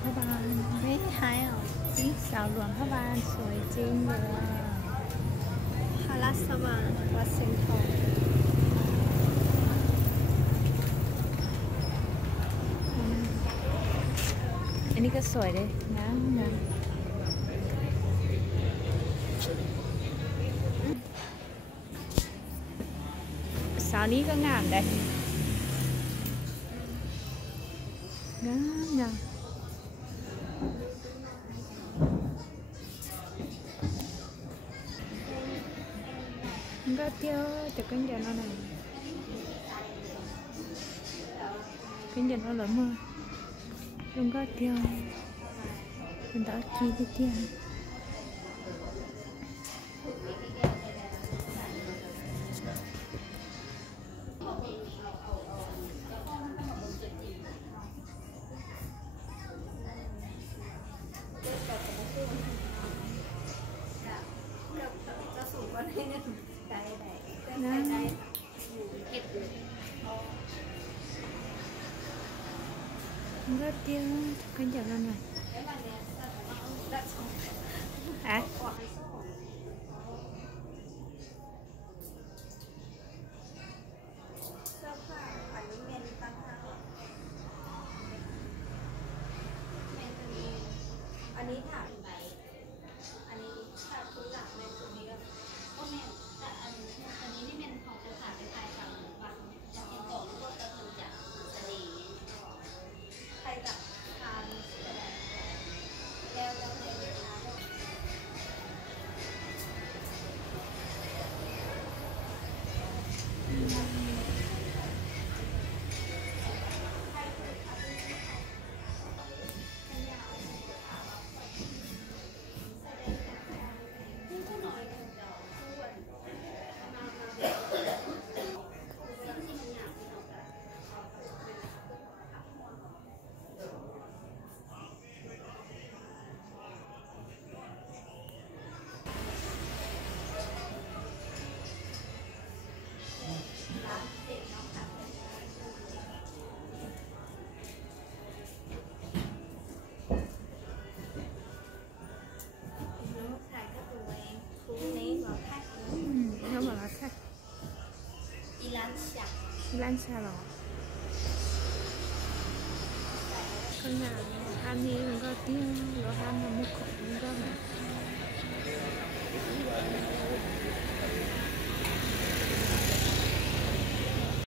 พระบางไม่หายหรอนี่สาวหลวงพระบางสวยจริงเลยพระราชวังวัดเชียงทองอันนี้ก็สวยเลยนะสาวนี้ก็งามเลยงามก็เที่ยวจะขึ้นยันเอาไหนขึ้นยันเอาหรอมือลุงก็เที่ยวมันđã chi cái tiền rất tiêu cái giờ này hảอันนี้ถามไปอันนี้ถ้าคุณหลักในตรงนี้ก็ก็แม่แต่อันนี้นี่เป็นของจะขาดไปขายฝั่งวัดจะกินต่อหรือว่าจะทำจากทะเลใครกับทานแล้วในเวลาร้านชาหรอขนาดอันนี้มันก็เตี้ยแล้วทำมันไม่ขมมันก็แบบ